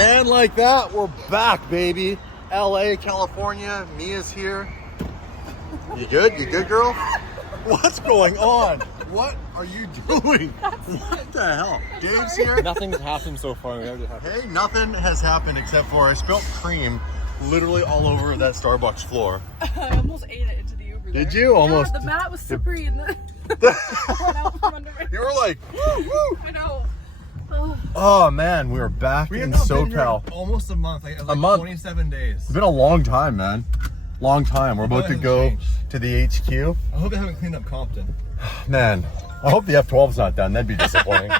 And like that, we're back, baby. LA, California. Mia's here. You good? You good, girl? What's going on? What are you doing? What the hell? Dave's here. Nothing's happened so far. Hey, nothing has happened except for I spilled cream literally all over that Starbucks floor. I almost ate it into the Uber. Did you? Almost. Yeah, the mat was slippery and the went out from under my. You were like, woo, woo. I know. Oh man, we are back in SoCal. Almost a month. Like a month. 27 days. It's been a long time, man. Long time. We're about to go to the HQ. I hope they haven't cleaned up Compton. Man, I hope the F12's not done. That'd be disappointing.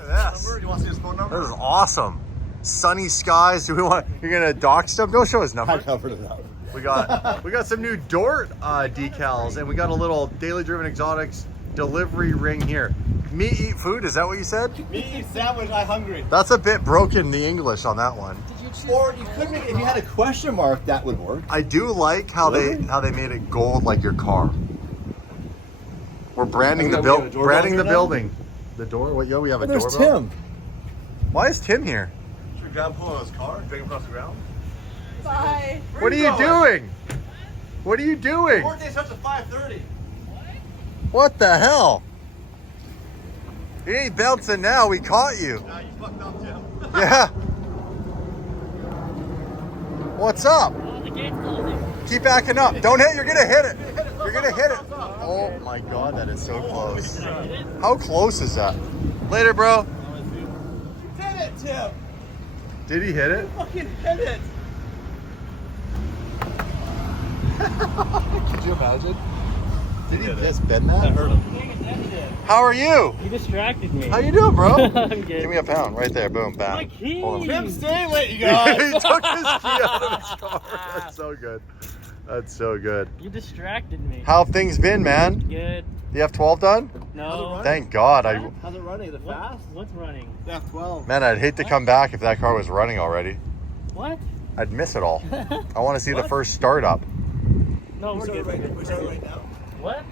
Yes. Do you want to see his phone number? This is awesome. Sunny skies. Do we want? You're gonna dock stuff? Don't show his number. I covered it up. We got some new Dort decals, and we got a little Daily Driven Exotics delivery ring here. Me eat food. Is that what you said? Me eat sandwich. I hungry. That's a bit broken, the English on that one. Did you choose? Or you could make, if you had a question mark, that would work. I do like how they made it gold like your car. We're branding the building. The door? What? Yo, we have a There's doorbell. Tim. Why is Tim here? Should we grab hold of his car and drag him across the ground? Bye. What are you doing? What are you doing? Court day starts at 5:30. What the hell? You ain't bouncing now. We caught you. Nah, you fucked up, Tim. Yeah. What's up? The gate's closing. Keep backing up. Don't hit. You're gonna hit it. You're gonna hit it. Oh my God, that is so close. How close is that? Later, bro. Hit it, Tim. Did he hit it? Fucking hit it. Could you imagine? Did he just bend that? hurt him. How are you? You distracted me. How you doing, bro? I'm good. Give me a pound right there. Boom, bam. My keys. Hold on. Tim, stay late, you He guys. took his key out of his car. That's so good. That's so good. You distracted me. How have things been, man? Good. The F12 done? No. Thank God. How's it running? Is it fast? What's running? Yeah, 12. Man, I'd hate to come back if that car was running already. What? I'd miss it all. I want to see the first startup. No, we're good. We're starting right now. What?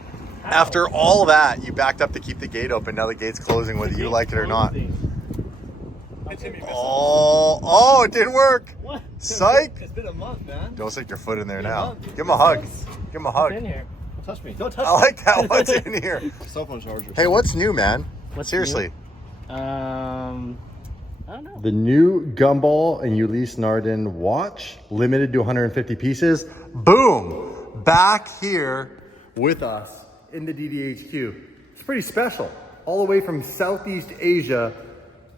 How? After all that, you backed up to keep the gate open. Now the gate's closing whether you like it or not. Oh, it didn't work. What? Psych. It's been a month, man. Don't stick your foot in there now. Give him a hug. Give him a What's in hug. here? Don't touch me. Don't touch I like that. What's in here? me. Cell phone charger. Hey, what's new, man? What's Seriously. new? I don't know. The new Gumball and Ulysse Nardin watch, limited to 150 pieces. Boom! Back here with us in the DDHQ. It's pretty special. All the way from Southeast Asia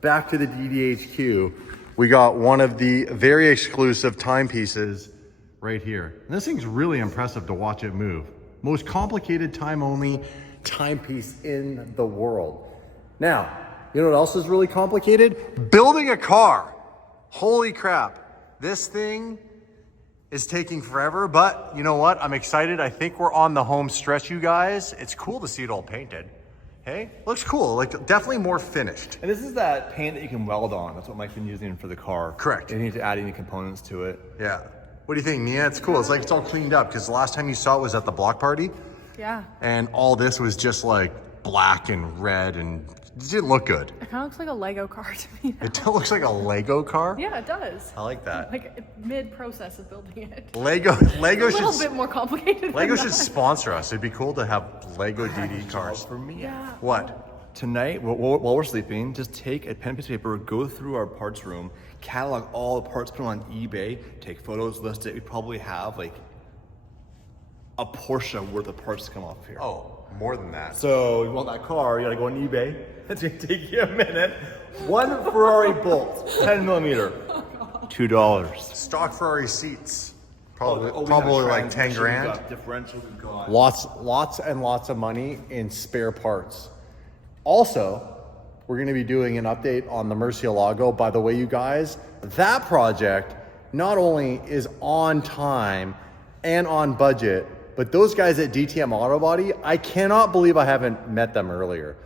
back to the DDHQ. We got one of the very exclusive timepieces right here. And this thing's really impressive to watch it move. Most complicated time-only timepiece in the world. Now, you know what else is really complicated? Building a car. Holy crap. This thing is taking forever, but you know what? I'm excited. I think we're on the home stretch, you guys. It's cool to see it all painted. Hey, looks cool. Like definitely more finished. And this is that paint that you can weld on. That's what Mike's been using for the car. Correct. You need to add any components to it. Yeah. What do you think, Mia? It's cool. It's like it's all cleaned up because the last time you saw it was at the block party. Yeah. And all this was just like black and red and it didn't look good. It kind of looks like a Lego car to me. Now. It looks like a Lego car. Yeah, it does. I like that. Like mid-process of building it. Lego A little should bit more complicated. Lego than should that. sponsor us. It'd be cool to have Lego DD cars. For me. Yeah. What? Tonight, while we're sleeping, just take a pen and piece of paper, go through our parts room, catalog all the parts, put them on eBay, take photos, list it. We probably have like a Porsche worth of parts to come off here. Oh, more than that. So you want that car, you gotta go on eBay. It's gonna take you a minute. One Ferrari Bolt, 10 millimeter, $2. Stock Ferrari seats. Probably, We got probably like 10 transmission, grand. We got differential, we've got. Lots and lots of money in spare parts. Also, we're going to be doing an update on the Murcielago. By the way, you guys, that project not only is on time and on budget, but those guys at DTM Auto Body, I cannot believe I haven't met them earlier.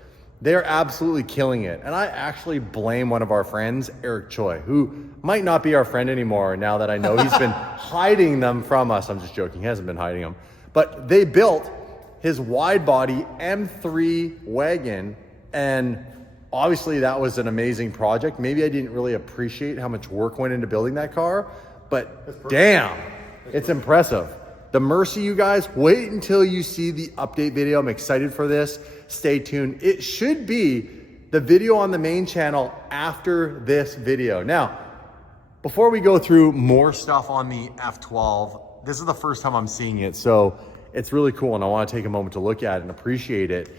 They're absolutely killing it. And I actually blame one of our friends, Eric Choi, who might not be our friend anymore now that I know he's been hiding them from us. I'm just joking. He hasn't been hiding them. But they built his wide body M3 wagon and obviously that was an amazing project. Maybe I didn't really appreciate how much work went into building that car, but damn, it's impressive. The Mercy, you guys, wait until you see the update video. I'm excited for this. Stay tuned. It should be the video on the main channel after this video. Now, before we go through more stuff on the F12, this is the first time I'm seeing it, so it's really cool, and I want to take a moment to look at it and appreciate it.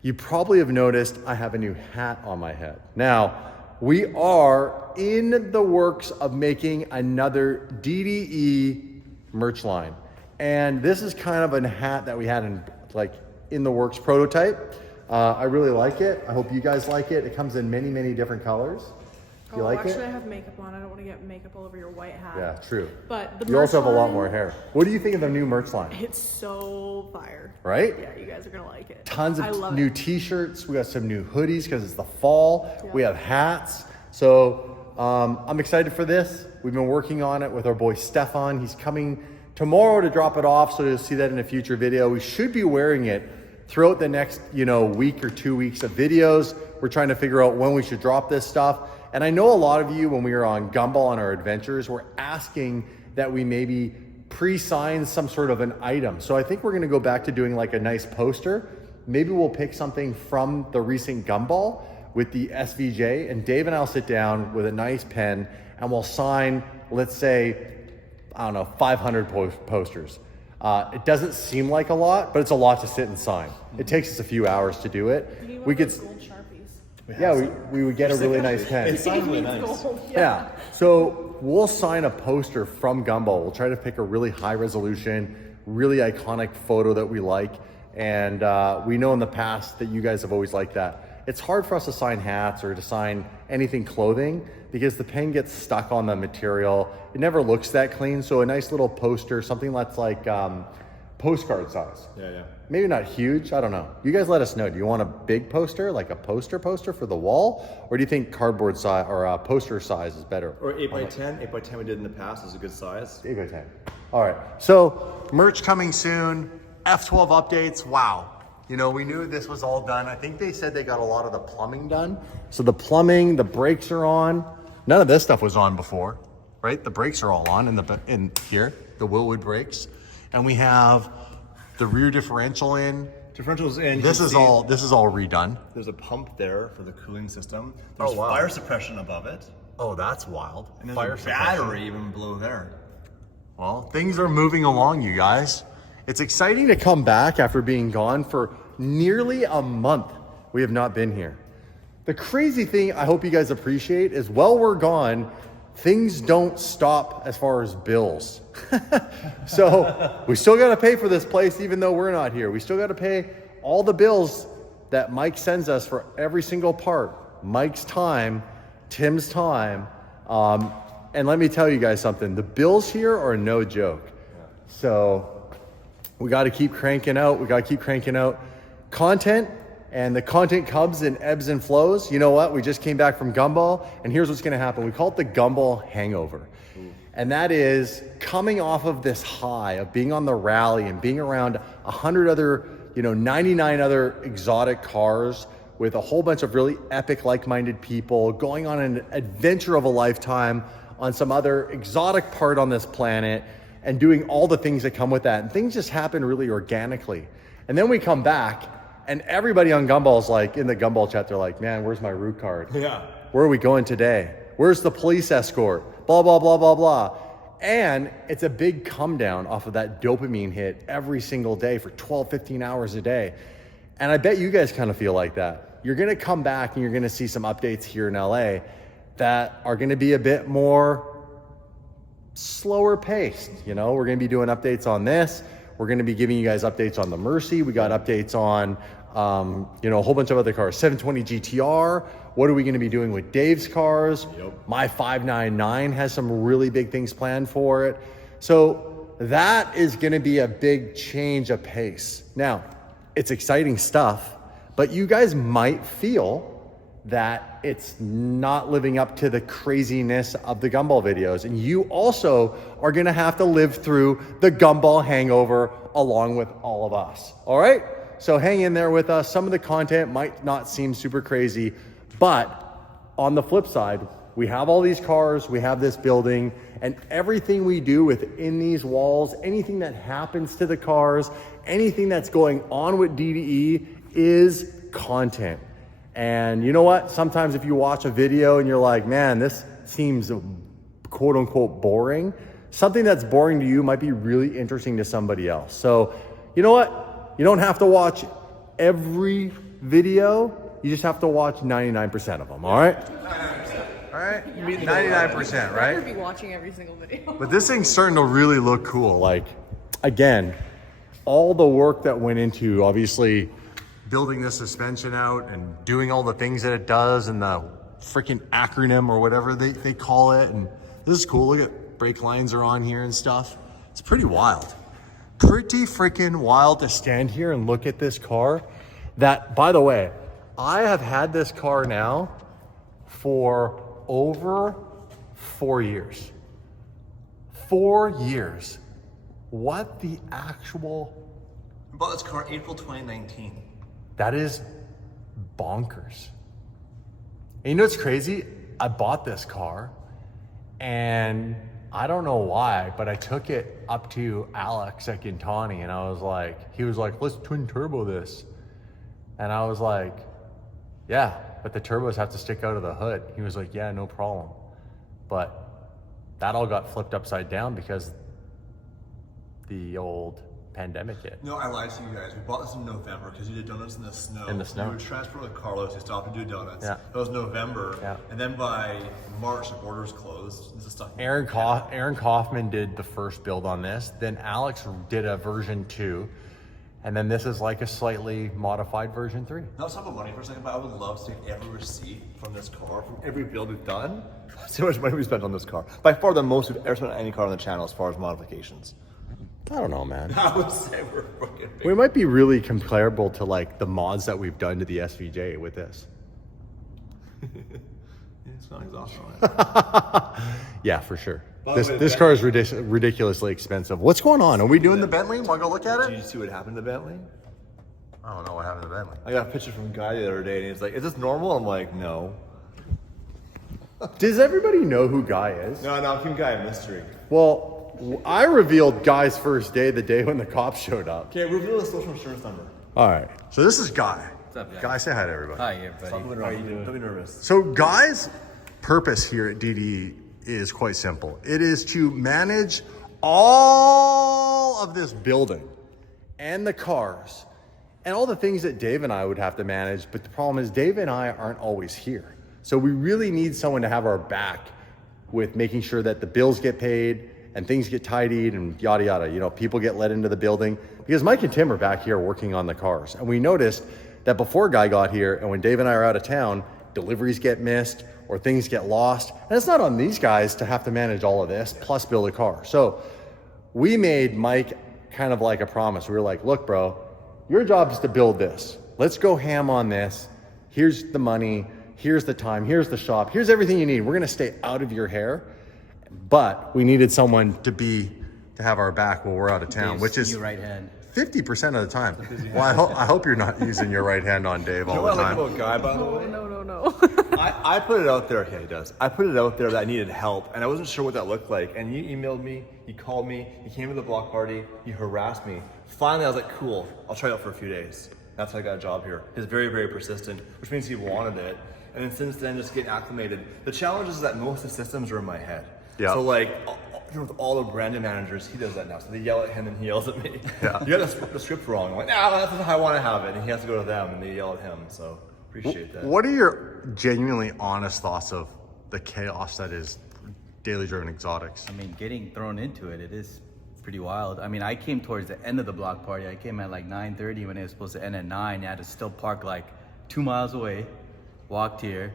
You probably have noticed I have a new hat on my head. Now, we are in the works of making another DDE merch line. And this is kind of a hat that we had in the works prototype. I really like it. I hope you guys like it. It comes in many, many different colors. You like actually, it? I have makeup on. I don't want to get makeup all over your white hat. Yeah, true. But the you also merch have a lot line, more hair. What do you think of the new merch line? It's so fire. Right? Yeah, you guys are going to like it. Tons I of love new it. t-shirts. We got some new hoodies because it's the fall. Yeah. We have hats. So I'm excited for this. We've been working on it with our boy Stefan. He's coming tomorrow to drop it off, so you'll see that in a future video. We should be wearing it throughout the next, week or 2 weeks of videos. We're trying to figure out when we should drop this stuff. And I know a lot of you, when we were on Gumball on our adventures, were asking that we maybe pre-sign some sort of an item. So I think we're gonna go back to doing like a nice poster. Maybe we'll pick something from the recent Gumball with the SVJ, and Dave and I'll sit down with a nice pen and we'll sign, let's say, 500 posters. It doesn't seem like a lot, but it's a lot to sit and sign. It takes us a few hours to do it. You need one We of could, those gold Sharpies. yeah, we would get a really nice pen. It's really nice. Gold, Yeah, so we'll sign a poster from Gumball. We'll try to pick a really high resolution, really iconic photo that we like. And we know in the past that you guys have always liked that. It's hard for us to sign hats or to sign anything clothing because the pen gets stuck on the material. It never looks that clean. So a nice little poster, something that's like postcard size. Yeah. Maybe not huge, I don't know. You guys let us know. Do you want a big poster, like a poster for the wall? Or do you think cardboard size or poster size is better? Or 8x10. 8x10 we did in the past is a good size. 8x10. All right, so merch coming soon. F12 updates, wow. We knew this was all done. I think they said they got a lot of the plumbing done. So the plumbing, the brakes are on. None of this stuff was on before, right? The brakes are all on in here, the Willwood brakes. And we have the rear differential in. Differentials in. This is all redone. There's a pump there for the cooling system. There's Oh, wow. fire suppression above it. Oh, that's wild. And there's Fire a suppression. battery even below there. Well, things are moving along, you guys. It's exciting to come back after being gone for nearly a month. We have not been here. The crazy thing I hope you guys appreciate is while we're gone, things don't stop as far as bills. So we still got to pay for this place even though we're not here. We still got to pay all the bills that Mike sends us for every single part. Mike's time, Tim's time. And let me tell you guys something. The bills here are no joke. So we got to keep cranking out. We got to keep cranking out content, and the content comes in ebbs and flows. You know what? We just came back from Gumball, and here's what's going to happen. We call it the Gumball hangover. And that is coming off of this high of being on the rally and being around 100 other, 99 other exotic cars with a whole bunch of really epic, like-minded people going on an adventure of a lifetime on some other exotic part on this planet and doing all the things that come with that. And things just happen really organically. And then we come back and everybody on Gumball is like, in the Gumball chat, they're like, man, where's my route card? Yeah. Where are we going today? Where's the police escort? Blah, blah, blah, blah, blah. And it's a big come down off of that dopamine hit every single day for 12, 15 hours a day. And I bet you guys kind of feel like that. You're gonna come back and you're gonna see some updates here in LA that are gonna be a bit more slower paced. We're gonna be doing updates on this. We're gonna be giving you guys updates on the Mercy. We got updates on, a whole bunch of other cars. 720 GTR. What are we gonna be doing with Dave's cars? Yep. My 599 has some really big things planned for it. So that is gonna be a big change of pace. Now, it's exciting stuff, but you guys might feel that it's not living up to the craziness of the Gumball videos. And you also are gonna have to live through the Gumball hangover along with all of us, all right? So hang in there with us. Some of the content might not seem super crazy, But on the flip side, we have all these cars, we have this building, and everything we do within these walls, anything that happens to the cars, anything that's going on with DDE is content. And you know what? Sometimes if you watch a video and you're like, man, this seems quote unquote boring, something that's boring to you might be really interesting to somebody else. So you know what? You don't have to watch every video. You just have to watch 99% of them, all right? All right? You mean 99%, I'd right? rather be watching every single video. But this thing's starting to really look cool. Like, again, all the work that went into obviously building this suspension out and doing all the things that it does and the freaking acronym or whatever they call it. And this is cool. Look at brake lines are on here and stuff. It's pretty wild. Pretty freaking wild to stand here and look at this car. That, by the way, I have had this car now for over 4 years. 4 years. What the actual... I bought this car April 2019. That is bonkers. And you know what's crazy? I bought this car and I don't know why, but I took it up to Alex at Gintani and I was like, he was like, let's twin turbo this. And I was like, yeah, but the turbos have to stick out of the hood. He was like, yeah, no problem. But that all got flipped upside down because the old pandemic hit. No, I lied to you guys. We bought this in November because you did donuts in the snow. In the snow. We were transferring with Carlos. He stopped to do donuts. Yeah. That was November. Yeah. And then by March, the borders closed. This is stuff. Aaron Kaufman did the first build on this. Then Alex did a version 2. And then this is like a slightly modified version 3. Now let's talk about money for a second, but I would love to take every receipt from this car, from every build we've done. See how much money we spent on this car. By far the most we've ever spent on any car on the channel as far as modifications. I don't know, man. I would say we're fucking big. We might be really comparable to like the mods that we've done to the SVJ with this. It's not exhaust on it. Yeah, for sure. By the way, This car is ridiculously expensive. What's going on? Are we doing the Bentley? Want to go look at Did it? you see what happened to Bentley? I don't know what happened to Bentley. I got a picture from a guy the other day and he's like, is this normal? I'm like, no. Does everybody know who Guy is? No, keep Guy a mystery. Well, I revealed Guy's first day, the day when the cops showed up. Okay, reveal the social insurance number. All right. So this is Guy. What's up, guys? Guy, say hi to everybody. Hi, everybody. Stop moving around. Don't be nervous. So Guy's purpose here at DDE is quite simple. It is to manage all of this building and the cars and all the things that Dave and I would have to manage. But the problem is Dave and I aren't always here. So we really need someone to have our back with making sure that the bills get paid and things get tidied and yada, yada. You know, people get let into the building because Mike and Tim are back here working on the cars. And we noticed that before Guy got here and when Dave and I are out of town, deliveries get missed or things get lost. And it's not on these guys to have to manage all of this plus build a car. So we made Mike kind of like a promise. We were like, look, bro, your job is to build this. Let's go ham on this. Here's the money. Here's the time. Here's the shop. Here's everything you need. We're going to stay out of your hair. But we needed someone to have our back while we're out of town, which is your right hand. 50% of the time. Well, I hope you're not using your right hand on Dave all You know the what I like time. about Guy, by the way? No. I put it out there, okay, he does. I put it out there that I needed help, and I wasn't sure what that looked like. And you emailed me, he called me, he came to the block party, he harassed me. Finally, I was like, cool, I'll try it out for a few days. That's how I got a job here. He's very, very persistent, which means he wanted it. And then since then, just getting acclimated. The challenge is that most of the systems are in my head. Yeah. So like, with all the branding managers, he does that now. So they yell at him and he yells at me. Yeah. You got the script wrong. I'm like, nah, that's not how I want to have it. And he has to go to them and they yell at him. So appreciate that. What are your genuinely honest thoughts of the chaos that is daily driven exotics? I mean, getting thrown into it, it is pretty wild. I mean, I came towards the end of the block party. I came at like 9:30 when it was supposed to end at 9. I had to still park like 2 miles away, walked here,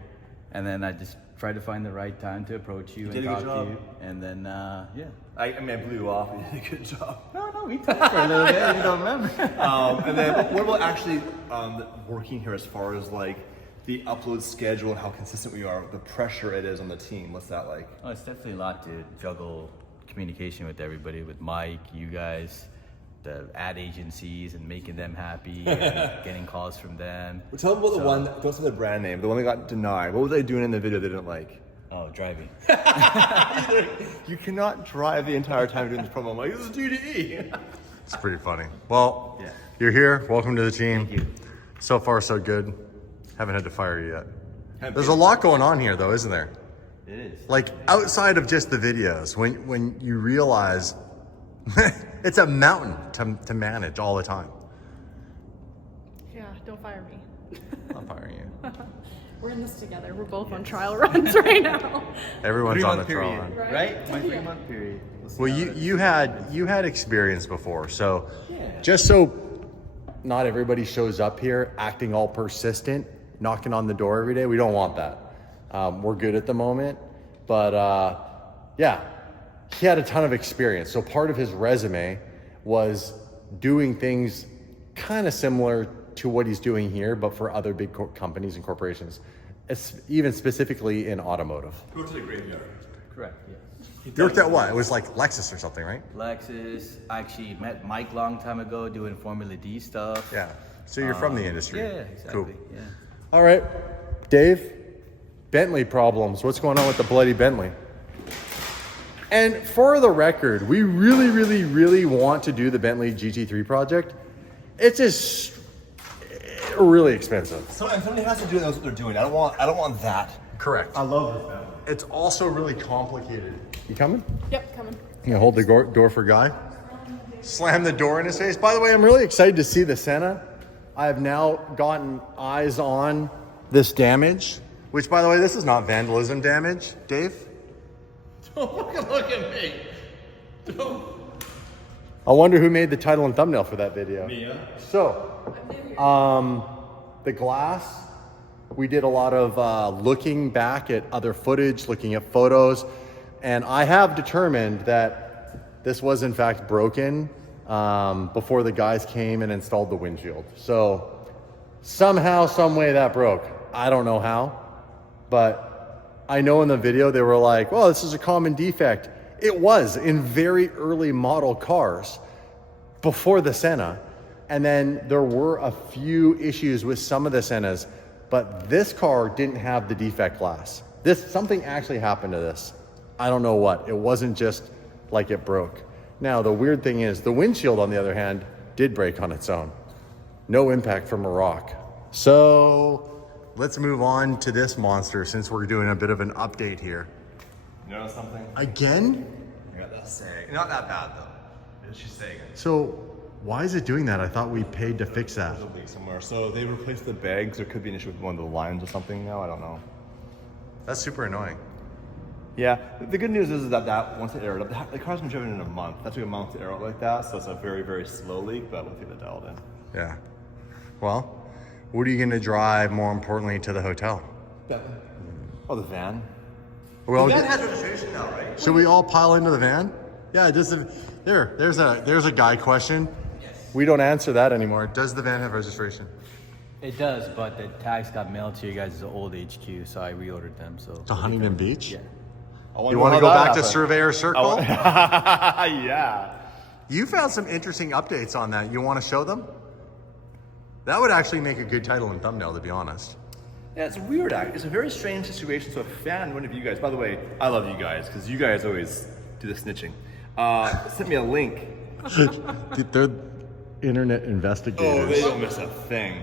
and then I just tried to find the right time to approach you and did a good talk to job. you. And then, yeah. I mean, I blew you off. You did a good job. No, we talked for a little bit. You don't remember. And then what about actually working here as far as like the upload schedule and how consistent we are, the pressure it is on the team? What's that like? Oh, it's definitely a lot to juggle communication with everybody, with Mike, you guys, the ad agencies and making them happy and getting calls from them. Well, tell them about the one, don't say the brand name, the one that got denied. What were they doing in the video they didn't like? Oh, driving. You cannot drive the entire time doing this promo. I'm like, this is GDE. It's pretty funny. Well, Yeah. you're here. Welcome to the team. Thank you. So far, so good. Haven't had to fire you yet. There's a lot going on here, though, isn't there? It is. Like outside of just the videos, when you realize it's a mountain to manage all the time. Yeah, don't fire me. I'm firing you. We're in this together. We're both on trial runs right now. Everyone's on the 3-month period, throne. right? My 3-month period. We'll see Well, how you had experience before, so Yeah. just so not everybody shows up here acting all persistent, knocking on the door every day. We don't want that. We're good at the moment, but yeah, he had a ton of experience. So part of his resume was doing things kind of similar to what he's doing here, but for other big companies and corporations, even specifically in automotive. Go to the graveyard. Correct, yes. You worked at what? It was like Lexus or something, right? Lexus, I actually met Mike long time ago doing Formula D stuff. Yeah. So you're from the industry. Yeah, exactly. Cool. Yeah. All right, Dave, Bentley problems. What's going on with the bloody Bentley? And for the record, we really, really, really want to do the Bentley GT3 project. It's just really expensive. So, and somebody has to do knows what they're doing. I don't want that. Correct. I love this Bentley. It's also really complicated. You coming? Yep, coming. You hold the door for Guy. Slam the door in his face. By the way, I'm really excited to see the Senna. I have now gotten eyes on this damage, which, by the way, this is not vandalism damage. Dave? Don't look at me. Don't. I wonder who made the title and thumbnail for that video. Mia. So, the glass, we did a lot of looking back at other footage, looking at photos, and I have determined that this was in fact broken before the guys came and installed the windshield. So somehow, some way that broke. I don't know how, but I know in the video they were like, well, this is a common defect. It was in very early model cars before the Senna. And then there were a few issues with some of the Sennas, but this car didn't have the defect glass. Something actually happened to this. I don't know what. It wasn't just like it broke. Now, the weird thing is the windshield, on the other hand, did break on its own. No impact from a rock. So let's move on to this monster since we're doing a bit of an update here. You know something? Again? I got that sag. Not that bad though. She's sagging. So why is it doing that? I thought we paid to fix that. There's a leak somewhere. So they replaced the bags. There could be an issue with one of the lines or something now. I don't know. That's super annoying. Yeah. The good news is that once it aired up, the car's been driven in a month. That took a month to air out like that. So it's a very, very slow leak, but we'll get it dialed in. Yeah. Well, what are you going to drive, more importantly, to the hotel? Oh, the van. Well, has registration now, right? should we all pile into the van? Yeah, there's a guy question. We don't answer that anymore. Does the van have registration? It does, but the tags got mailed to you guys' old HQ, so I reordered them. So To Huntington Beach? Yeah. You want to go back to Surveyor Circle? Yeah. You found some interesting updates on that. You want to show them? That would actually make a good title and thumbnail, to be honest. Yeah, it's weird. It's a very strange situation. So a fan, one of you guys, by the way, I love you guys because you guys always do the snitching. Sent me a link. They're internet Oh, investigators. they don't miss a thing.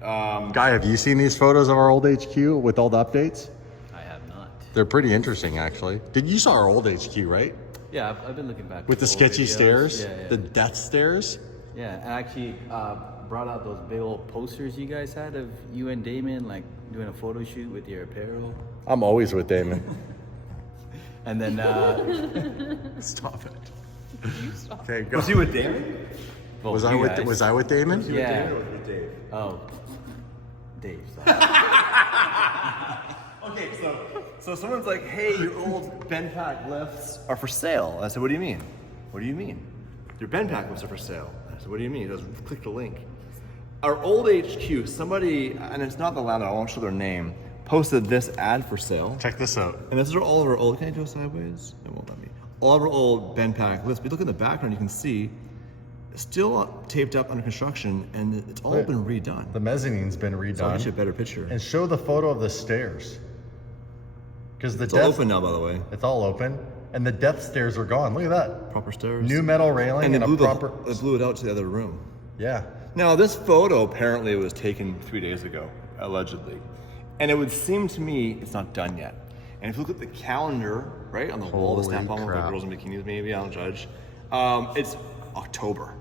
Guy, have you seen these photos of our old HQ with all the updates? I have not. They're pretty interesting, actually. You saw our old HQ, right? Yeah, I've been looking back. With the at old sketchy videos. stairs, Yeah. the death stairs. Yeah, and I actually brought out those big old posters you guys had of you and Damon, like doing a photo shoot with your apparel. I'm always with Damon. And then, Stop it. Okay, go. Was he with Damon? well, Was I you with guys. Was I with Damon? Yeah. Damon or with Dave? Oh, Dave. Sorry. Okay, so someone's like, hey, your old Benpack lifts are for sale. I said, what do you mean? What do you mean? Your Benpack lifts are for sale. I said, what do you mean? He goes, click the link. Our old HQ, somebody, and it's not the landlord, I won't show their name, posted this ad for sale. Check this out. And this is all of our old, can I do it sideways? It won't let me. All of our old Benpack lifts. If you look in the background, you can see still taped up under construction, and it's all been redone. The mezzanine's been redone. So I'll get you a better picture. And show the photo of the stairs. Because the It's all open now, by the way. It's all open. And the depth stairs are gone. Look at that. Proper stairs. New metal railing and and they a proper... they blew it out to the other room. Yeah. Now, this photo apparently was taken 3 days ago, allegedly. And it would seem to me it's not done yet. And if you look at the calendar, right, on the wall, the Holy snap on with the crap. girls in bikinis, maybe, I don't judge. It's October.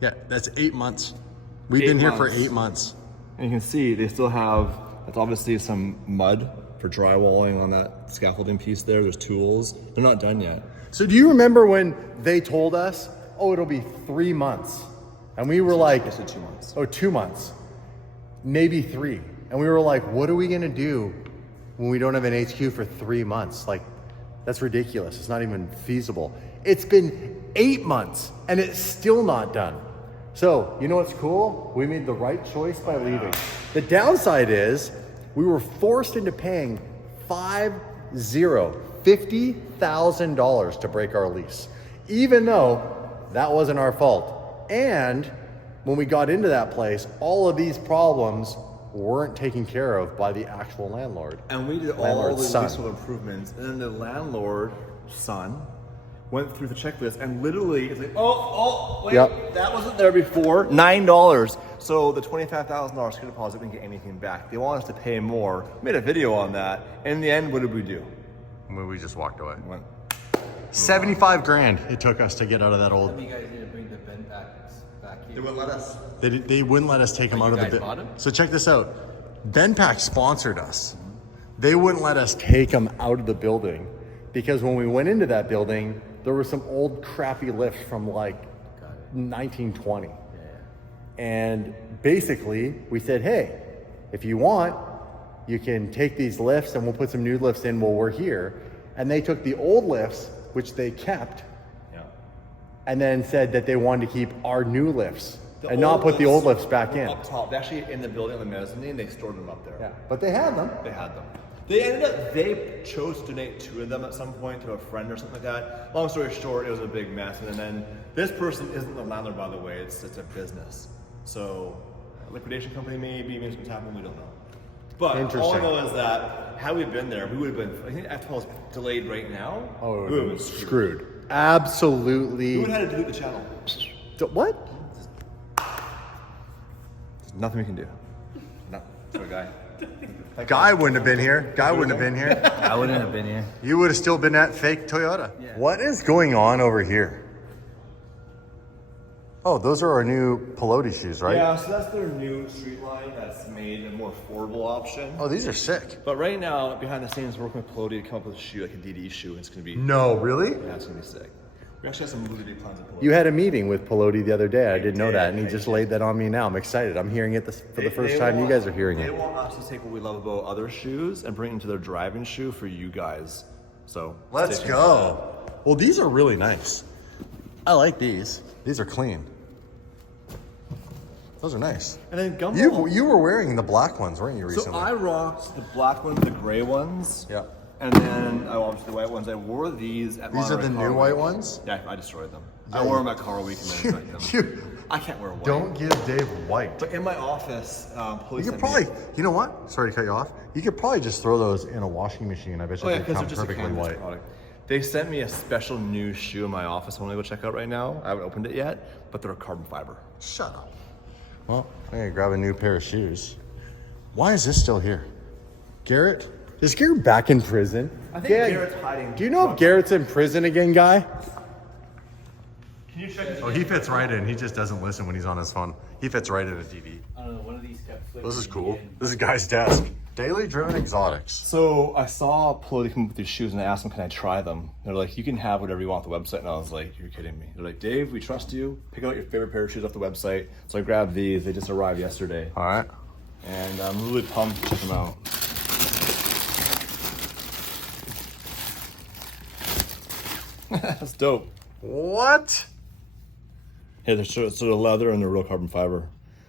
Yeah, that's 8 months. We've 8 been here for months. 8 months. And you can see they still have, that's obviously some mud for drywalling on that scaffolding piece there. There's tools. They're not done yet. So do you remember when they told us, oh, it'll be 3 months? And we were like, I said 2 months. oh, 2 months, maybe 3. And we were like, what are we gonna do when we don't have an HQ for 3 months? Like, that's ridiculous. It's not even feasible. It's been 8 months and it's still not done. So, you know what's cool? We made the right choice by leaving. The downside is we were forced into paying $50,000 to break our lease, even though that wasn't our fault. And when we got into that place, all of these problems weren't taken care of by the actual landlord. And we did all Landlord's the son. leasehold improvements, and then the landlord son went through the checklist and literally it's like, wait, Yep. that wasn't there before. $9. So the $25,000 security deposit didn't get anything back. They want us to pay more. Made a video on that. In the end, what did we do? We just walked away. We went, 75 grand it took us to get out of that old. You guys need to bring the vent back they here. wouldn't let us. They wouldn't let us take them Oh, out you of the guys bought 'em? So check this out. Benpack sponsored us. They wouldn't let us take them out of the building because when we went into that building, there were some old crappy lifts from like 1920. And basically we said, hey, if you want, you can take these lifts and we'll put some new lifts in while we're here. And they took the old lifts, which they kept, Yeah. and then said that they wanted to keep our new lifts The and not old put the old lifts back were in. Up top. They're actually in the building on the mezzanine. They stored them up there. Yeah, but they had them. They had them. They chose to donate 2 of them at some point to a friend or something like that. Long story short, it was a big mess. And then this person isn't the landlord, by the way. It's a business. So, a liquidation company maybe what's happening. We don't know. But all I Interesting. know is that had we been there, we would have been. I think FTL was delayed right now. Oh, we would have been screwed. screwed. Absolutely. We would have had to delete the channel. What? There's nothing we can do. No, sorry, guy. Guy wouldn't have been here. Guy wouldn't have been here. I wouldn't have been here. You would have still been at fake Toyota. Yeah. What is going on over here? Oh, those are our new Pelote shoes, right? Yeah, so that's their new street line that's made a more affordable option. Oh, these are sick. But right now, behind the scenes, we're working with Pelote to come up with a shoe, like a DD shoe, and it's gonna be, No, really? yeah, it's gonna be sick. We actually have some really big plans with Pelote. You had a meeting with Pelote the other day. I didn't know that, and he did, just I laid that on me now. I'm excited. I'm hearing it for the first time. You want- guys are hearing They it. want us to take what we love about other shoes and bring it into their driving shoe for you guys. So Let's stay tuned. go. Well, these are really nice. I like these. These are clean. Those are nice. And then Gumball. You were wearing the black ones, weren't you, So recently? I rocked the black ones, the gray ones. Yeah. And then I obviously the white ones. I wore these at These are Monterey the Car new white Week. ones? Yeah, I destroyed them. Yeah, I wore them at Car Week and then drank them. You I can't wear white. don't give Dave white. But in my office, police You could sent me- probably, you know what? Sorry to cut you off. You could probably just throw those in a washing machine. I bet you Oh yeah, they because come they're just a perfectly canvas white. product. They sent me a special new shoe in my office. I want to go check out right now. I haven't opened it yet, but they're carbon fiber. Shut up. Well, I'm gonna grab a new pair of shoes. Why is this still here? Garrett? Is Garrett back in prison? I think Garrett's hiding. Do you know if Garrett's in prison again, guy? Can you check? Oh, he fits right in. He just doesn't listen when he's on his phone. He fits right in a TV. I don't know, one of these kept flickering. This is cool. again. This is a guy's desk. Daily Driven Exotics. So I saw Pelote come up with these shoes and I asked them, can I try them? They're like, you can have whatever you want on the website. And I was like, you're kidding me. They're like, Dave, we trust you. Pick out your favorite pair of shoes off the website. So I grabbed these. They just arrived yesterday. All right. And I'm really pumped to check them out. That's dope. What? Hey, they're sort of leather and they're real carbon fiber.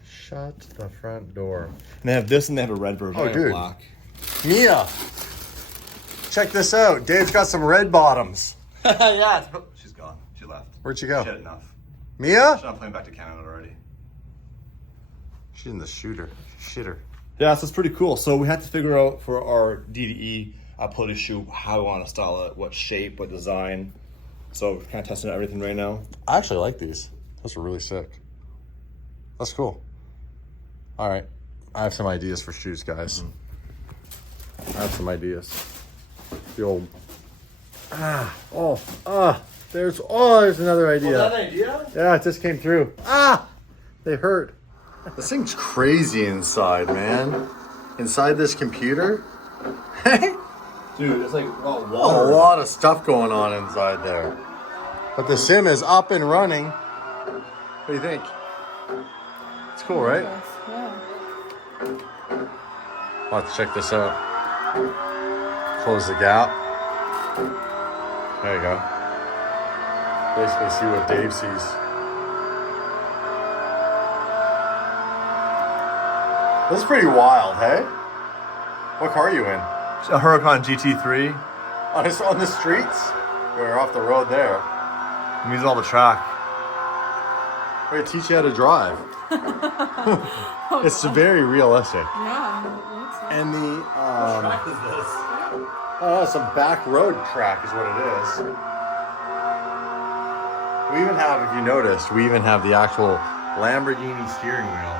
Shut the front door. And they have this and they have a red version. Oh, I have dude. black. Mia, check this out. Dave's got some red bottoms. Yeah. She's gone. She left. Where'd she go? She had enough. Mia? I'm playing back to Canada already. She's in the shitter. Yeah, so it's pretty cool. So we had to figure out for our DDE uploaded shoe how we want to style it, what shape, what design. So we're kind of testing out everything right now. I actually like these. Those are really sick. That's cool. All right. I have some ideas for shoes, guys. I have some ideas. The old... there's another idea. Was that an idea? Yeah, it just came through. They hurt. This thing's crazy inside, man. Inside this computer. Dude, it's like A lot of stuff going on inside there. But the sim is up and running. What do you think? It's cool, right? Yeah. Let's check this out. Close the gap. There you go. Basically see what Dave sees. This is pretty wild, hey? What car are you in? a Huracan GT3. On the streets? We're off the road there. It means all the track. We're gonna teach you how to drive. It's very realistic. Yeah, it looks like And the What is this? some back road track is what it is. We even have, if you noticed, we even have the actual Lamborghini steering wheel.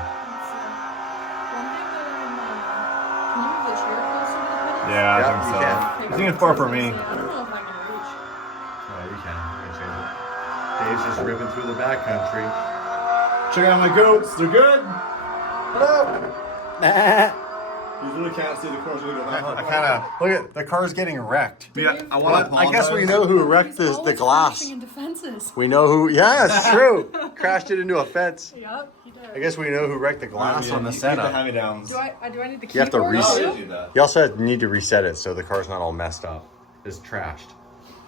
Can you move the chair closer to the pedal? Yeah, I Yeah, think you so. can. I think it's far for me. I don't know if I can reach. Oh, you can. You can change it. Dave's just ripping through the backcountry. Check out my goats. They're good. Hello. You really can't see the corners. I kind of look at the car's getting wrecked. Yeah, I want to I guess we know who wrecked He's the always glass. crashing into fences. We know who. Yeah, it's true. Crashed it into a fence. Yep, he did. I guess we know who wrecked the glass on the setup. hand-me-downs. Do I need the You have to keyboard reset. too? You also need to reset it so the car's not all messed up. It's trashed.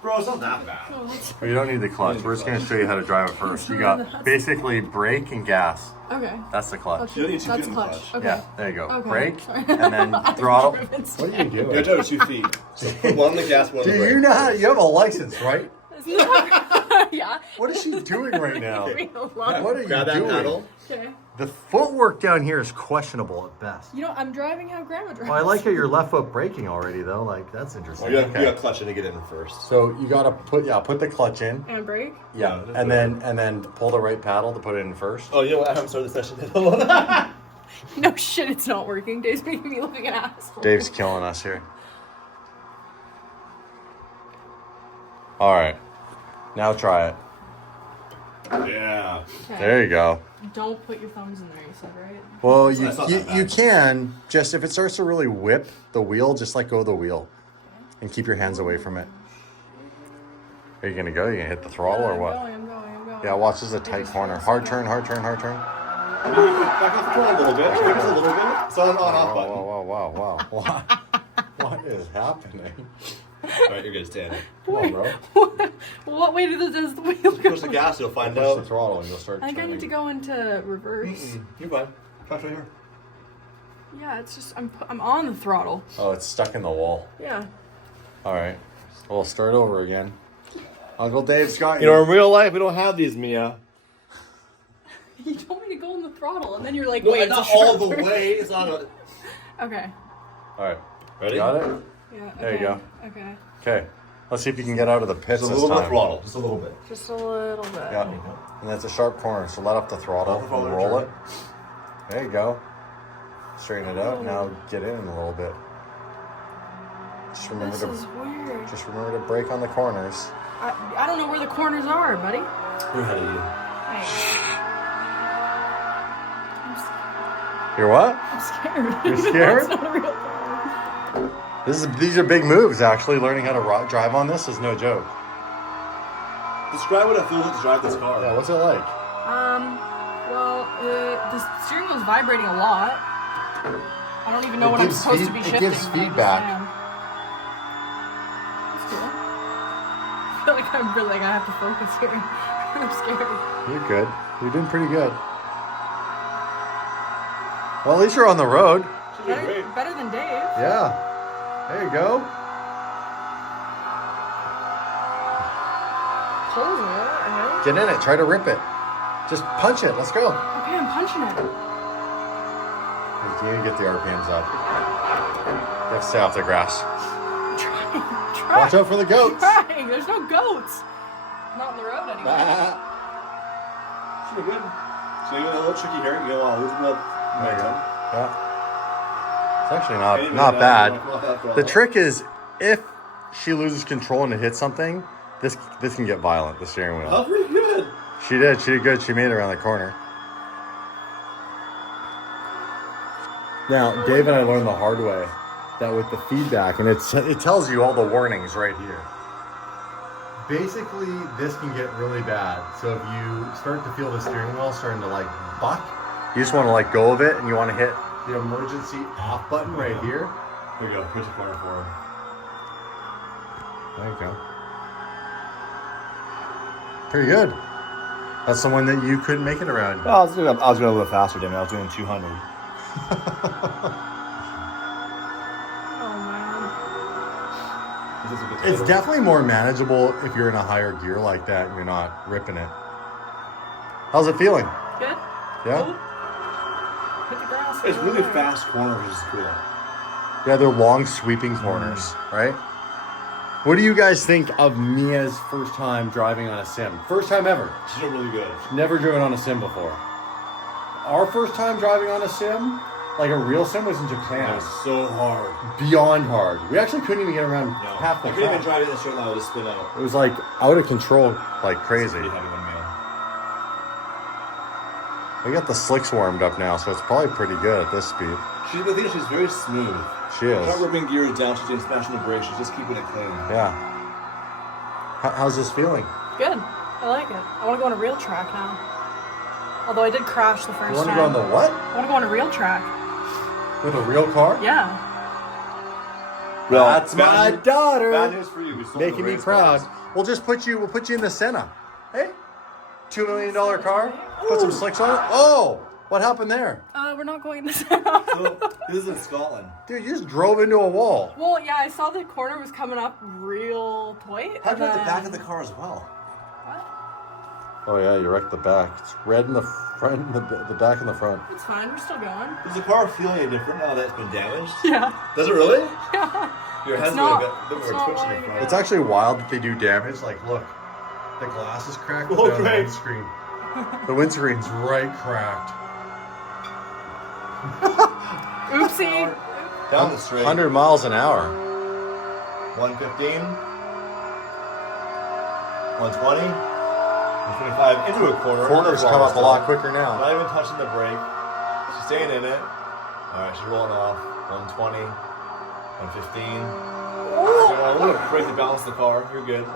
Bro, it's not that bad. Oh, let's- Well, you don't need the clutch. We're just going to show you how to drive it first. You got basically brake and gas. Okay. That's the clutch. You don't need two That's feet in the clutch. clutch. Okay. Yeah, there you go. Okay. Brake Sorry. and then I've throttle. driven What are you You have doing? to have 2 feet. So put one on the gas, one on the Do brake. you know how? You have a license, right? Yeah. What is she doing right now? What are you Grab that doing? paddle. Okay. The footwork down here is questionable at best. You know, I'm driving how Grandma drives. Well, I like how your left foot braking already, though. Like, that's interesting. Oh, you got clutch in to get in first. So you gotta put the clutch in. And brake. Yeah, that's and then pull the right paddle to put it in first. Oh, you know what? I haven't started the session. No shit, it's not working. Dave's making me look like an asshole. Dave's killing us here. All right, now try it. Yeah. Okay. There you go. Don't put your thumbs in there, you said, right? Well, That's not that bad. you can just if it starts to really whip the wheel, just let go of the wheel, and keep your hands away from it. Are you gonna go? You gonna hit the throttle or what? I'm going. Yeah, watch. This is a tight corner. Hard turn. Back off the corner a little bit. Just a little bit. It's on off button. Wow. What is happening? All right, you're good. Stand. Come on, bro. What way does the wheel go? Push the gas, you'll find Push the out. throttle and you'll start I think I turning. need to go into reverse. You're fine. Trash right here. Yeah, it's just I'm on the throttle. Oh, it's stuck in the wall. Yeah. All right. We'll start over again. Uncle Dave's got You know, in real life, we don't have these, Mia. You told me to go on the throttle, and then you're like, No, wait, it's not it's a all the sharp way. It's not a... Okay. All right. Ready? Got it? Yeah. There you okay, go. Okay. Okay. Let's see if you can get out of the pits Just a this little bit time. of throttle. Just a little bit. Just a little bit. Yeah. And that's a sharp corner, so let up the throttle Let the throttle and roll turn. it. There you go. Straighten it out. Now get in a little bit. Just remember This is weird. to brake on the corners. I don't know where the corners are, buddy. We're ahead of you. You're what? I'm scared. You're scared? It's not a real car. These are big moves. Actually, learning how to drive on this is no joke. Describe what it feels like to drive this car. Yeah. What's it like? Well, the steering wheel's vibrating a lot. I don't even know It what I'm gives supposed to feed- be it shifting. gives but feedback. I am. That's cool. I feel like I'm really like I have to focus here. I'm scared. You're good. You're doing pretty good. Well, at least you're on the road. Better than Dave. Yeah. There you go. Pulls it, right? Get in it. Try to rip it. Just punch it. Let's go. Okay, I'm punching it. You need to get the RPMs up. You have to stay off the grass. I'm trying. Watch out for the goats. Trying. There's no goats. Not on the road anymore. Should be good. So you got a little tricky here. You go, loosen up. There you go. Yeah. It's actually not bad. The trick is if she loses control and it hits something, this can get violent, the steering wheel. Oh, pretty good. She did good. She made it around the corner. Now, Dave and I learned the hard way that with the feedback, and it tells you all the warnings right here. Basically, this can get really bad. So if you start to feel the steering wheel starting to like buck, you just want to let go of it and you want to hit the emergency off button right here. There you go. Here's the corner for him. There you go. Pretty good. That's the one that you couldn't make it around. Well, I was going a little bit faster, Damon. I was doing 200. Oh man. This is a good It's title. definitely more manageable if you're in a higher gear like that and you're not ripping it. How's it feeling? Good. Yeah? Oh. Hit the grass. It's over really there. fast corner, which is cool. Yeah, they're long sweeping corners, right? What do you guys think of Mia's first time driving on a sim? First time ever. She's doing really good. Never driven on a sim before. Our first time driving on a sim, like a real sim, was in Japan. That was so hard. Beyond hard. We actually couldn't even get around No. half the I couldn't even track. drive it in the straight line. I would just spin out. It was like out of control, like crazy. Pretty heavy one, man. We got the slicks warmed up now, so it's probably pretty good at this speed. I think she's very smooth. She is. She's not ripping gears down. She's doing smashing the brakes. She's just keeping it clean. Yeah. How's this feeling? Good. I like it. I want to go on a real track now. Although I did crash the first You want to time. go on the what? I want to go on a real track. With a real car? Yeah. Well, That's my daughter. Bad news for you. We sold Making the me race proud. cars. We'll put you in the Senna. Hey? $2 million car? Put some slicks on it? Oh! What happened there? We're not going this. So, this is in Scotland. Dude, you just drove into a wall. Well, yeah, I saw the corner was coming up real tight. How'd you and at the back then- of the car as well? What? Oh yeah, you wrecked the back. It's red in the front, and the back and the front. It's fine. We're still going. Does the car feel any different now that it's been damaged? Yeah. Does it really? Yeah. Your It's head's not- a bit it's more not twitch in the like- front. It's actually wild that they do damage. Like, look, the glass is cracked. Oh, down the great. windscreen. The windscreen's right cracked. Oopsie. Down the straight. 100 miles an hour. 115. 120. 125 into a corner. Corners come up a lot quicker now. Not even touching the brake. She's staying in it. Alright, she's rolling off. 120. 115. Yeah, a little break to balance the car. You're good.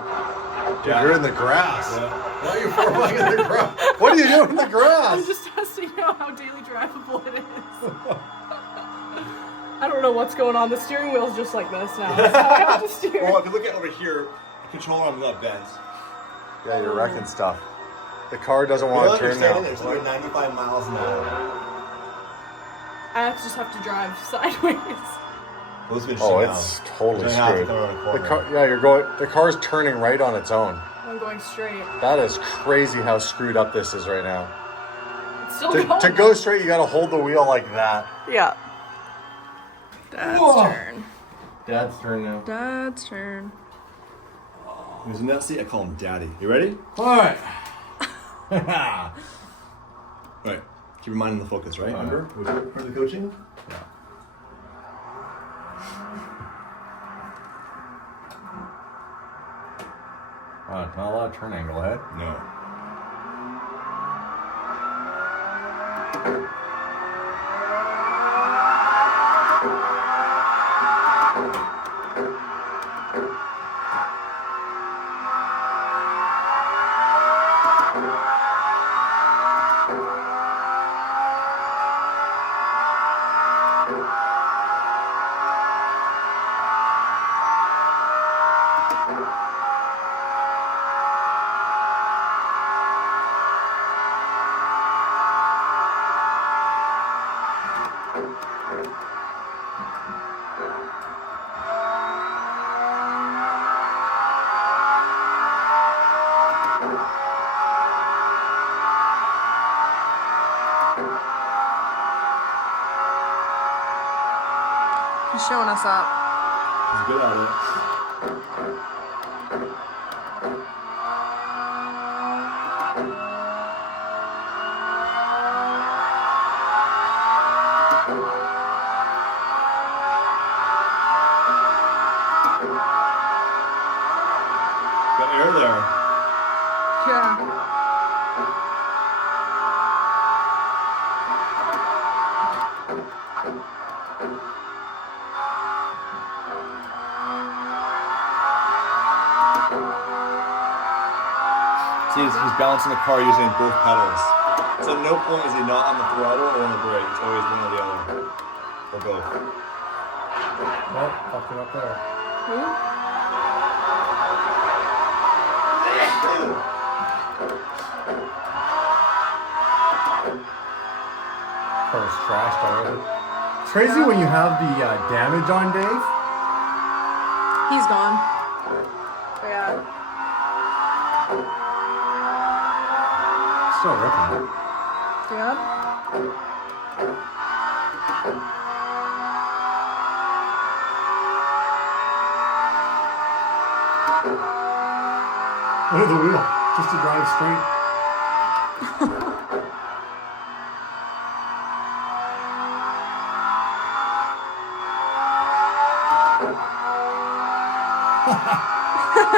Dude, you're in the grass. Yeah. Why are you falling in the grass? What are you doing in the I'm grass? just testing out how daily drivable it is. I don't know what's going on. The steering wheel's just like this now. That's how I have to steer. Well, if you look at over here, the controller arm's not bent. Yeah, you're wrecking stuff. The car doesn't Well, want to you're turn staying now. in there, so you're 95 miles an hour. I just have to drive sideways. Well, it's been Oh, shit it's now. totally You're gonna have to screwed. come around the corner. The car's turning right on its own. I'm going straight. That is crazy how screwed up this is right now. It's still To going. go straight, you gotta hold the wheel like that. Yeah. Dad's Whoa. turn. Dad's turn now. Dad's turn. Who's in that seat? I call him Daddy. You ready? Alright. Right. Keep your mind in the focus, right? Alright. Remember? Was it part of the coaching? Yeah. Not a lot of turn angle ahead. No. showing us up. He's good at it. Got air there. Yeah. See, he's balancing the car using both pedals. So at no point is he not on the throttle or on the brake. It's always one or the other. Or both. Oh, fucked it up there. Who? Car's trashed already. It's crazy when you have the damage on Dave. He's gone. But yeah. Still ripping it. Yeah. Look at the wheel, just to drive straight.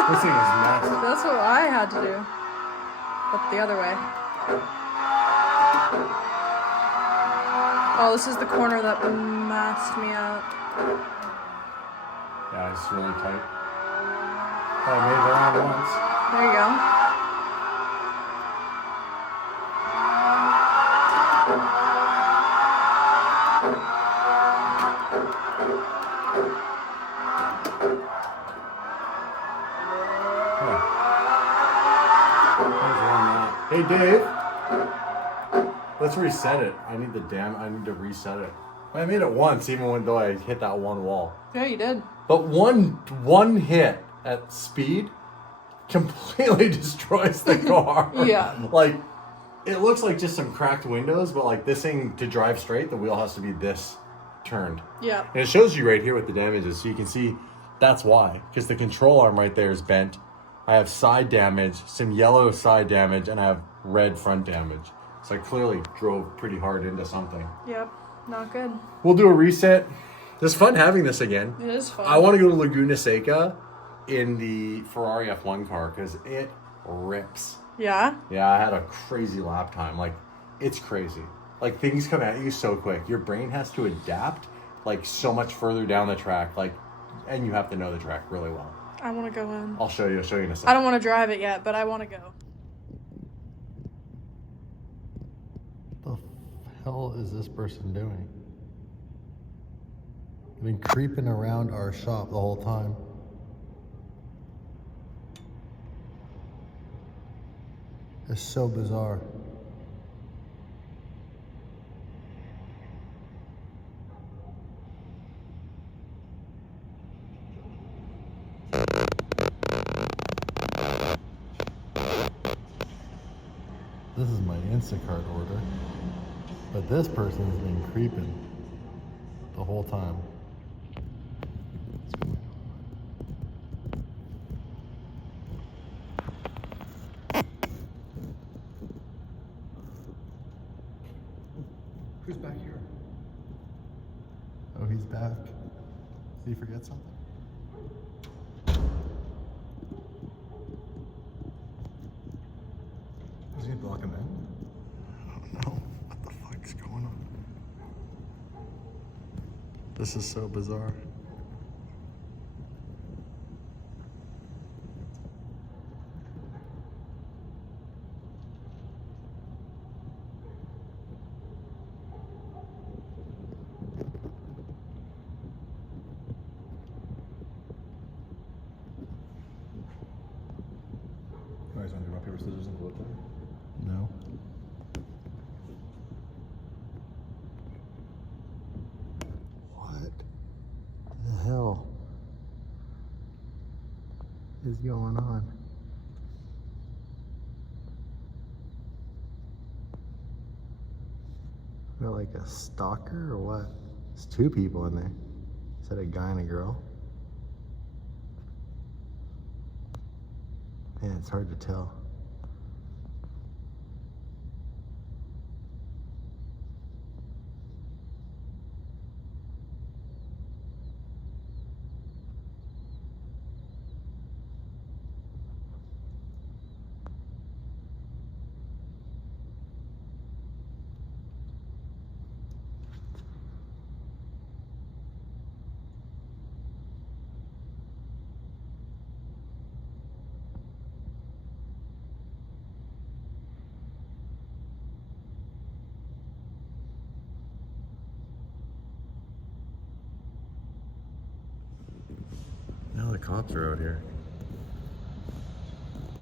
This thing is massive. That's what I had to do. But the other way. Oh, this is the corner that masked me out. Yeah, it's really tight. Oh, I made it around once. There you go. Hey Dave, let's reset it. I need to reset it. I made it once, even though I hit that one wall. Yeah, you did. But one hit at speed completely destroys the car. Yeah. Like, it looks like just some cracked windows, but like this thing, to drive straight, the wheel has to be this turned. Yeah. And it shows you right here what the damage is, so you can see that's why. Because the control arm right there is bent. I have side damage, some yellow side damage, and I have red front damage. So I clearly drove pretty hard into something. Yep. Not good. We'll do a reset. It's fun having this again. It is fun. I want to go to Laguna Seca in the Ferrari F1 car because it rips. Yeah? Yeah, I had a crazy lap time. Like, it's crazy. Like, things come at you so quick. Your brain has to adapt, like, so much further down the track. Like, and you have to know the track really well. I want to go in. I'll show you in a second. I don't want to drive it yet, but I want to go. What the hell is this person doing? I've been creeping around our shop the whole time. It's so bizarre. This is my Instacart order, but this person's been creeping the whole time. Who's back here? Oh, he's back. Did he forget something? Is he block him in? I don't know. What the fuck's going on? This is so bizarre. You guys want to do rock, paper, scissors and go up there? No. What the hell is going on? Got like a stalker or what? There's two people in there. Is that a guy and a girl? Man, it's hard to tell. Now the cops are out here.